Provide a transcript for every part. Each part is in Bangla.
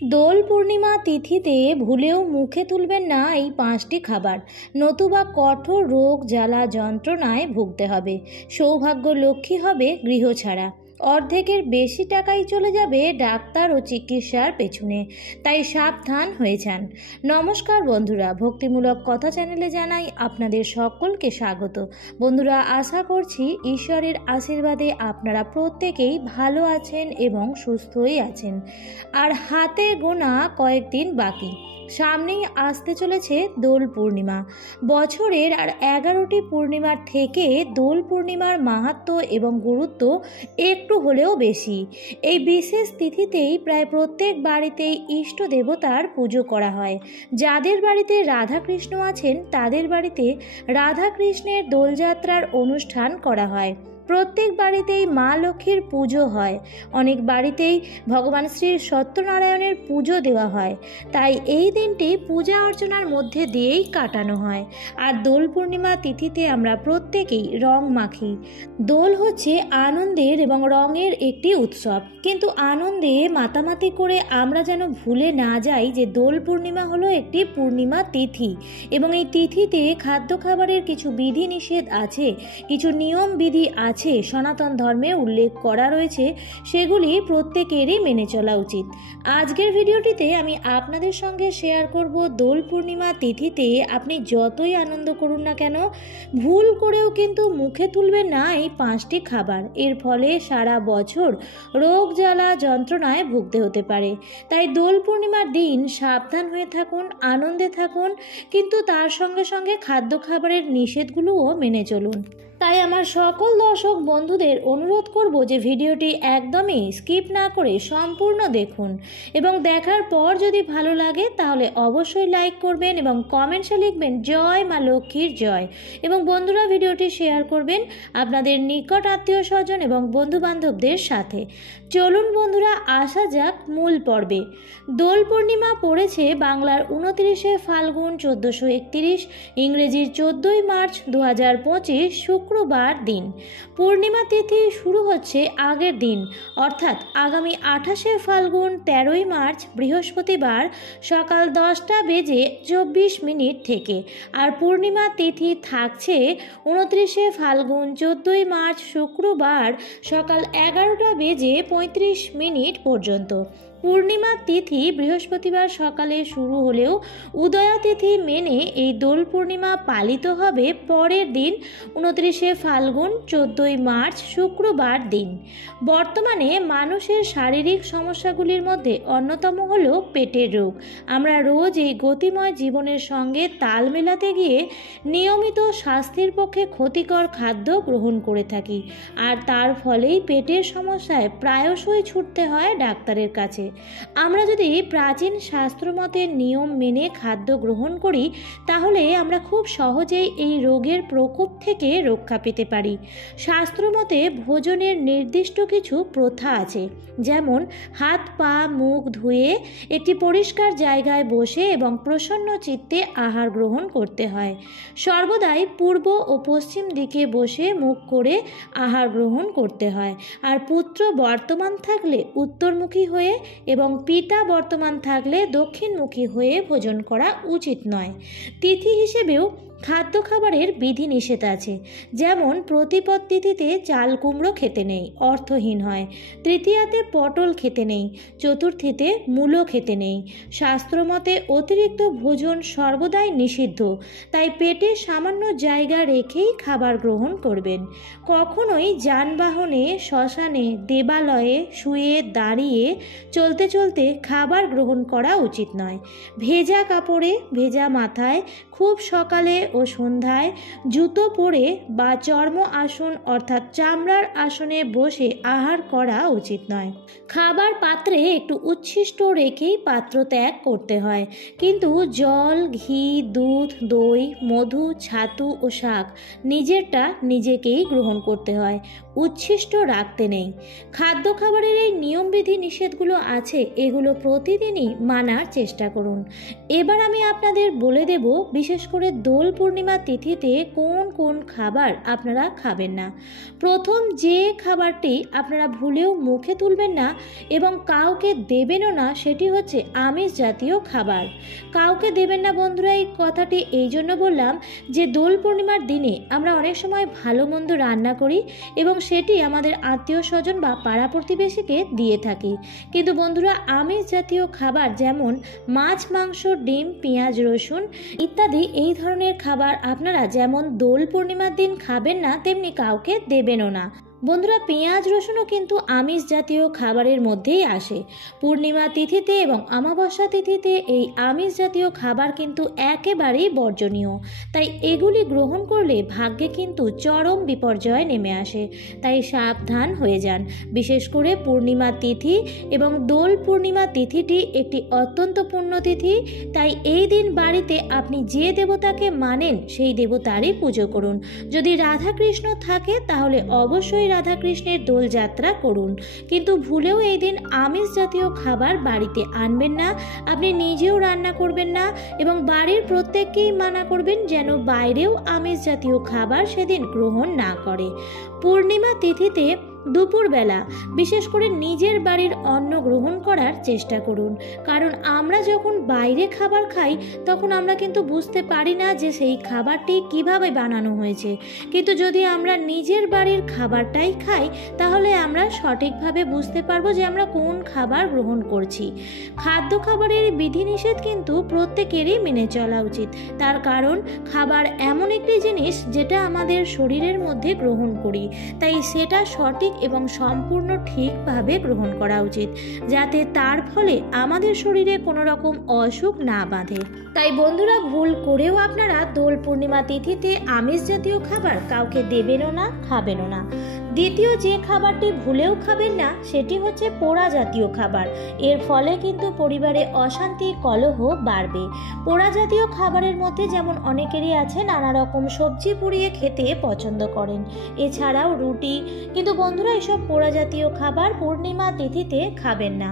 দোল পূর্ণিমা তিথিতে ভুলেও মুখে তুলবেন না এই 5টি খাবার, নতুবা কঠোর রোগ জ্বালা যন্ত্রণায় ভুগতে হবে। সৌভাগ্য লক্ষ্মী হবে গৃহছাড়া। অর্ধেকের বেশি টাকাই চলে যাবে ডাক্তার ও চিকিৎসার পেছনে, তাই সাবধান হয়ে যান। নমস্কার বন্ধুরা, ভক্তিমূলক কথা চ্যানেলে জানাই আপনাদের সকলকে স্বাগত। বন্ধুরা, আশা করছি ঈশ্বরের আশীর্বাদে আপনারা প্রত্যেকেই ভালো আছেন এবং সুস্থই আছেন। আর হাতে গোনা কয়েকদিন বাকি, সামনেই আসতে চলেছে দোল পূর্ণিমা। বছরের আর 11টি পূর্ণিমার থেকে দোল পূর্ণিমার মাহাত্ম্য এবং গুরুত্ব একটু হলেও বেশি। এই বিশেষ তিথিতেই প্রায় প্রত্যেক বাড়িতেই ইষ্ট দেবতার পুজো করা হয়। যাদের বাড়িতে রাধাকৃষ্ণ আছেন তাদের বাড়িতে রাধাকৃষ্ণের দোলযাত্রার অনুষ্ঠান করা হয়। প্রত্যেক বাড়িতেই মা লক্ষ্মীর পুজো হয়। অনেক বাড়িতেই ভগবান শ্রী সত্যনারায়ণের পুজো দেওয়া হয়। তাই এই দিনটি পূজা অর্চনার মধ্যে দিয়েই কাটানো হয়। আর দোল পূর্ণিমা তিথিতে আমরা প্রত্যেকেই রং মাখি। দোল হচ্ছে আনন্দের এবং রঙের একটি উৎসব, কিন্তু আনন্দে মাতামাতি করে আমরা যেন ভুলে না যাই যে দোল পূর্ণিমা হলো একটি পূর্ণিমা তিথি এবং এই তিথিতে খাদ্য খাবারের কিছু বিধি নিষেধ আছে, কিছু নিয়ম বিধি আছে সনাতন ধর্মে উল্লেখ করা রয়েছে, সেগুলি প্রত্যেকেরই মেনে চলা উচিত। আজকের ভিডিওটিতে আমি আপনাদের সঙ্গে শেয়ার করব দোল পূর্ণিমা তিথিতে আপনি যতই আনন্দ করুন না কেন, ভুল করেও কিন্তু মুখে তুলবেন না এই 5টি খাবার। এর ফলে সারা বছর রোগ জ্বালা যন্ত্রণায় ভুগতে হতে পারে। তাই দোল পূর্ণিমার দিন সাবধান হয়ে থাকুন, আনন্দে থাকুন, কিন্তু তার সঙ্গে সঙ্গে খাদ্য খাবারের নিষেধগুলোও মেনে চলুন। তাই আমার সকল দর্শক বন্ধুদের অনুরোধ করব যে ভিডিওটি একদমই স্কিপ না করে সম্পূর্ণ দেখুন এবং দেখার পর যদি ভালো লাগে তাহলে অবশ্যই লাইক করবেন এবং কমেন্টসে লিখবেন জয় মা লক্ষ্মীর জয়, এবং বন্ধুরা ভিডিওটি শেয়ার করবেন আপনাদের নিকট আত্মীয় স্বজন এবং বন্ধুবান্ধবদের সাথে। চলুন বন্ধুরা, আসা যাক মূল পর্বে। দোল পূর্ণিমা পড়েছে বাংলার 29শে ফাল্গুন 1431, ইংরেজির 14ই মার্চ 2025 শুক্রবার দিন। পূর্ণিমা তিথি শুরু হচ্ছে আগের দিন, অর্থাৎ আগামী 28শে ফাল্গুন 13ই মার্চ বৃহস্পতিবার সকাল 10:24 থেকে। আর পূর্ণিমা তিথি থাকছে 29শে ফাল্গুন 14ই মার্চ শুক্রবার সকাল 11:35 পর্যন্ত। পূর্ণিমা তিথি বৃহস্পতিবার সকালে শুরু হলেও উদয়া তিথি মেনে এই দোল পূর্ণিমা পালিত হবে পরের দিন 29শে ফাল্গুন 14ই মার্চ শুক্রবার দিন। বর্তমানে মানুষের শারীরিক সমস্যাগুলির মধ্যে অন্যতম হলো পেটের রোগ। আমরা রোজ এই গতিময় জীবনের সঙ্গে তাল মেলাতে গিয়ে নিয়মিত স্বাস্থ্যের পক্ষে ক্ষতিকর খাদ্য গ্রহণ করে থাকি, আর তার ফলেই পেটের সমস্যায় প্রায়শই ছুটতে হয় ডাক্তারের কাছে। আমরা যদি প্রাচীন শাস্ত্রমতের নিয়ম মেনে খাদ্য গ্রহণ করি তাহলে আমরা খুব সহজেই এই রোগের প্রকোপ থেকে রক্ষা পেতে পারি। শাস্ত্রমতে ভোজনের নির্দিষ্ট কিছু প্রথা আছে, যেমন হাত পা মুখ ধুয়ে একটি পরিষ্কার জায়গায় বসে এবং প্রসন্ন চিত্তে আহার গ্রহণ করতে হয়। সর্বদাই পূর্ব ও পশ্চিম দিকে বসে মুখ করে আহার গ্রহণ করতে হয়। আর পুত্র বর্তমান থাকলে উত্তরমুখী হয়ে এবং পিতা বর্তমান থাকলে দক্ষিণমুখী হয়ে ভোজন করা উচিত নয়। তিথি হিসেবেও খাদ্য খাবারের বিধি নিষেধ আছে, যেমন প্রতিপদ তিথিতে চাল কুমড়ো খেতে নেই, অর্থহীন হয়। তৃতীয়াতে পটল খেতে নেই, চতুর্থীতে মূলো খেতে নেই। শাস্ত্রমতে অতিরিক্ত ভোজন সর্বদাই নিষিদ্ধ, তাই পেটে সামান্য জায়গা রেখেই খাবার গ্রহণ করবেন। কখনোই যানবাহনে, শ্মশানে, দেবালয়ে শুয়ে দাঁড়িয়ে চলতে চলতে খাবার গ্রহণ করা উচিত নয়। ভেজা কাপড়ে, ভেজা মাথায়, খুব সকালে ও সন্ধ্যায় জুতো পরে বা চর্ম আসন অর্থাৎ চামড়ার আসনে বসে আহার করা উচিত নয়। খাবার পাত্রে একটু উচ্ছিষ্ট রেখেই পাত্র ত্যাগ করতে হয়, কিন্তু জল, ঘি, দুধ, দই, মধু, ছাতু ও শাক নিজেরটা নিজেকেই গ্রহণ করতে হয়। উচ্ছিষ্ট রাখতে নেই। খাদ্য খাবারের এই নিয়মবিধি নিষেধগুলো আছে, এগুলো প্রতিদিনই মানার চেষ্টা করুন। এবার আমি আপনাদের বলে দেব বিশেষ করে দোল পূর্ণিমা তিথিতে কোন কোন খাবার আপনারা খাবেন না। প্রথম যে খাবারটি আপনারা ভুলেও মুখে তুলবেন না এবং কাউকে দেবেনও না, সেটি হচ্ছে আমিষ জাতীয় খাবার। কাউকে দেবেন না বন্ধুরা, এই কথাটি এই জন্য বললাম যে দোল পূর্ণিমার দিনে আমরা অনেক সময় ভালো মন্দ রান্না করি এবং সেটি আমাদের আত্মীয় স্বজন বা পাড়া প্রতিবেশীকে দিয়ে থাকি। কিন্তু বন্ধুরা, আমিষ জাতীয় খাবার যেমন মাছ, মাংস, ডিম, পেঁয়াজ, রসুন ইত্যাদি এই ধরনের খাবার আপনারা যেমন দোল পূর্ণিমার দিন খাবেন না, তেমনি কাউকে দেবেনও না। বন্ধুরা, পেঁয়াজ রসুনও কিন্তু আমিষ জাতীয় খাবারের মধ্যেই আসে। পূর্ণিমা তিথিতে এবং অমাবস্যা তিথিতে এই আমিষ জাতীয় খাবার কিন্তু একেবারেই বর্জনীয়। তাই এগুলি গ্রহণ করলে ভাগ্যে কিন্তু চরম বিপর্যয় নেমে আসে। তাই সাবধান হয়ে যান। বিশেষ করে পূর্ণিমা তিথি এবং দোল পূর্ণিমা তিথিটি একটি অত্যন্ত পুণ্যতিথি। তাই এই দিন বাড়িতে আপনি যে দেবতাকে মানেন সেই দেবতারই পুজো করুন। যদি রাধাকৃষ্ণ থাকে তাহলে অবশ্যই রাধাকৃষ্ণের দোলযাত্রা করুন, কিন্তু ভুলেও এই দিন আমিষ জাতীয় খাবার বাড়িতে আনবেন না। আপনি নিজেও রান্না করবেন না এবং বাড়ির প্রত্যেককেই মানা করবেন যেন বাইরেও আমিষ জাতীয় খাবার সেদিন গ্রহণ না করে। পূর্ণিমা তিথিতে দুপুরবেলা বিশেষ করে নিজের বাড়ির অন্ন গ্রহণ করার চেষ্টা করুন, কারণ আমরা যখন বাইরে খাবার খাই তখন আমরা কিন্তু বুঝতে পারি না যে সেই খাবারটি কিভাবে বানানো হয়েছে। কিন্তু যদি আমরা নিজের বাড়ির খাবারটাই খাই তাহলে আমরা সঠিকভাবে বুঝতে পারবো যে আমরা কোন খাবার গ্রহণ করছি। খাদ্য খাবারের বিধিনিষেধ কিন্তু প্রত্যেকেরই মেনে চলা উচিত। তার কারণ খাবার এমন একটি জিনিস যেটা আমাদের শরীরের মধ্যে গ্রহণ করি, তাই সেটা সঠিক এবং সম্পূর্ণ ঠিকভাবে গ্রহণ করা উচিত, যাতে তার ফলে আমাদের শরীরে কোনো রকম অসুখ না বাঁধে। তাই বন্ধুরা, ভুল করেও আপনারা দোল পূর্ণিমা তিথিতে আমিষ জাতীয় খাবার কাউকে দেবেনও না, খাবেনও না। দ্বিতীয় যে খাবারটি ভুলেও খাবেন না সেটি হচ্ছে পোড়া জাতীয় খাবার। এর ফলে কিন্তু পরিবারে অশান্তি, কলহ বাড়বে। পোড়া জাতীয় খাবারের মধ্যে যেমন অনেকেরই আছে নানা রকম সবজি পুড়িয়ে খেতে পছন্দ করেন, এছাড়াও রুটি। কিন্তু বন্ধুরা, এসব পোড়া জাতীয় খাবার পূর্ণিমা তিথিতে খাবেন না।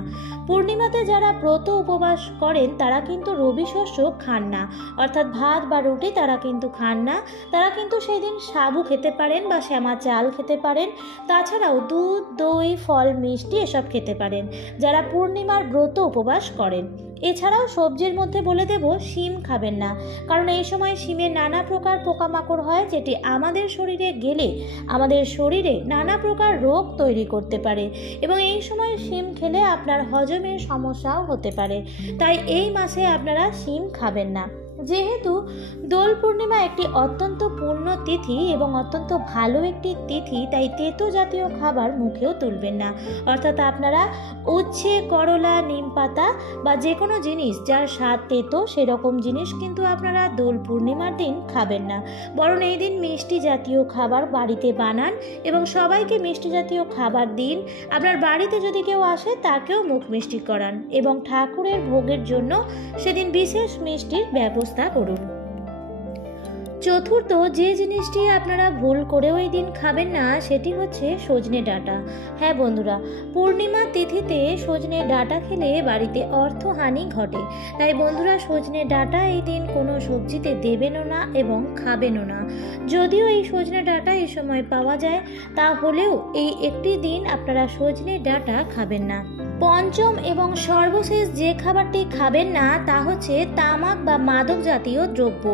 পূর্ণিমাতে যারা ব্রত উপবাস করেন তারা কিন্তু রবি শস্য খান না, অর্থাৎ ভাত বা রুটি তারা কিন্তু খান না। তারা কিন্তু সেই দিন সাবু খেতে পারেন বা শ্যামা চাল খেতে পারেন। তাছাড়াও দুধ, দই, ফল, মিষ্টি এসব খেতে পারেন যারা পূর্ণিমার ব্রত উপবাস করেন। এছাড়াও সবজির মধ্যে বলে দেব শিম খাবেন না, কারণ এই সময় শিমে নানা প্রকার পোকামাকড় হয়, যেটি আমাদের শরীরে গেলে আমাদের শরীরে নানা প্রকার রোগ তৈরি করতে পারে এবং এই সময় শিম খেলে আপনার হজমের সমস্যাও হতে পারে। তাই এই মাসে আপনারা শিম খাবেন না। যেহেতু দোল পূর্ণিমা একটি অত্যন্ত পূর্ণ তিথি এবং অত্যন্ত ভালো একটি তিথি, তাই তেতো জাতীয় খাবার মুখেও তুলবেন না। অর্থাৎ আপনারা উচ্ছে, করলা, নিম পাতা বা যে কোনো জিনিস যার স্বাদ তেতো সেরকম জিনিস কিন্তু আপনারা দোল পূর্ণিমার দিন খাবেন না। বরং এই দিন মিষ্টি জাতীয় খাবার বাড়িতে বানান এবং সবাইকে মিষ্টি জাতীয় খাবার দিন। আপনার বাড়িতে যদি কেউ আসে তাকেও মুখ মিষ্টি করান এবং ঠাকুরের ভোগের জন্য সেদিন বিশেষ মিষ্টির ব্যবস্থা করুন। চতুর্থ যে জিনিসটি আপনারা ভুল করেও এই দিন খাবেন না সেটি হচ্ছে সজনে ডাঁটা। হ্যাঁ বন্ধুরা, পূর্ণিমা তিথিতে সজনে ডাঁটা খেলে বাড়িতে অর্থহানি ঘটে। তাই বন্ধুরা, সজনে ডাঁটা এই দিন কোনো সবজিতে দেবেনও না এবং খাবেনও না। যদিও এই সজনে ডাঁটা এই সময় পাওয়া যায়, তাহলেও এই একটি দিন আপনারা সজনে ডাঁটা খাবেন না। পঞ্চম এবং সর্বশেষ যে খাবারটি খাবেন না তা হচ্ছে তামাক বা মাদক জাতীয় দ্রব্য।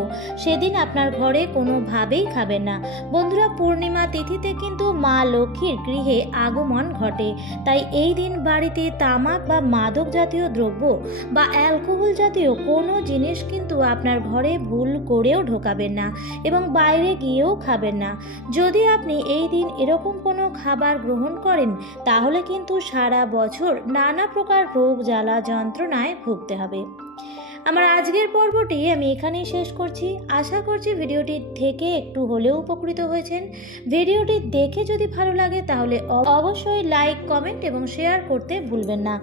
সেদিন আপনার ঘরে কোনোভাবেই খাবেন না। বন্ধুরা, পূর্ণিমা তিথিতে কিন্তু মা লক্ষ্মীর গৃহে আগমন ঘটে, তাই এই দিন বাড়িতে তামাক বা মাদক জাতীয় দ্রব্য বা অ্যালকোহল জাতীয় কোনো জিনিস কিন্তু আপনার ঘরে ভুল করেও ঢোকাবেন না এবং বাইরে গিয়েও খাবেন না। যদি আপনি এই দিন এরকম কোনো খাবার গ্রহণ করেন তাহলে কিন্তু সারা বছর নানা প্রকার রোগ জ্বালা যন্ত্রণায় ভুগতে হবে। আমার আজকের পর্বটি আমি এখানেই শেষ করছি। আশা করছি ভিডিওটি থেকে একটু হলেও উপকৃত হয়েছেন। ভিডিওটি দেখে যদি ভালো লাগে তাহলে অবশ্যই লাইক, কমেন্ট এবং শেয়ার করতে ভুলবেন না,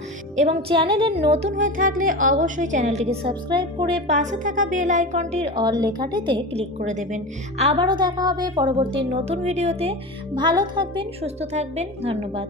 এবং চ্যানেলে নতুন হয়ে থাকলে অবশ্যই চ্যানেলটিকে সাবস্ক্রাইব করে পাশে থাকা বেল আইকনটির অল লেখাটিতে ক্লিক করে দেবেন। আবারও দেখা হবে পরবর্তী নতুন ভিডিওতে। ভালো থাকবেন, সুস্থ থাকবেন। ধন্যবাদ।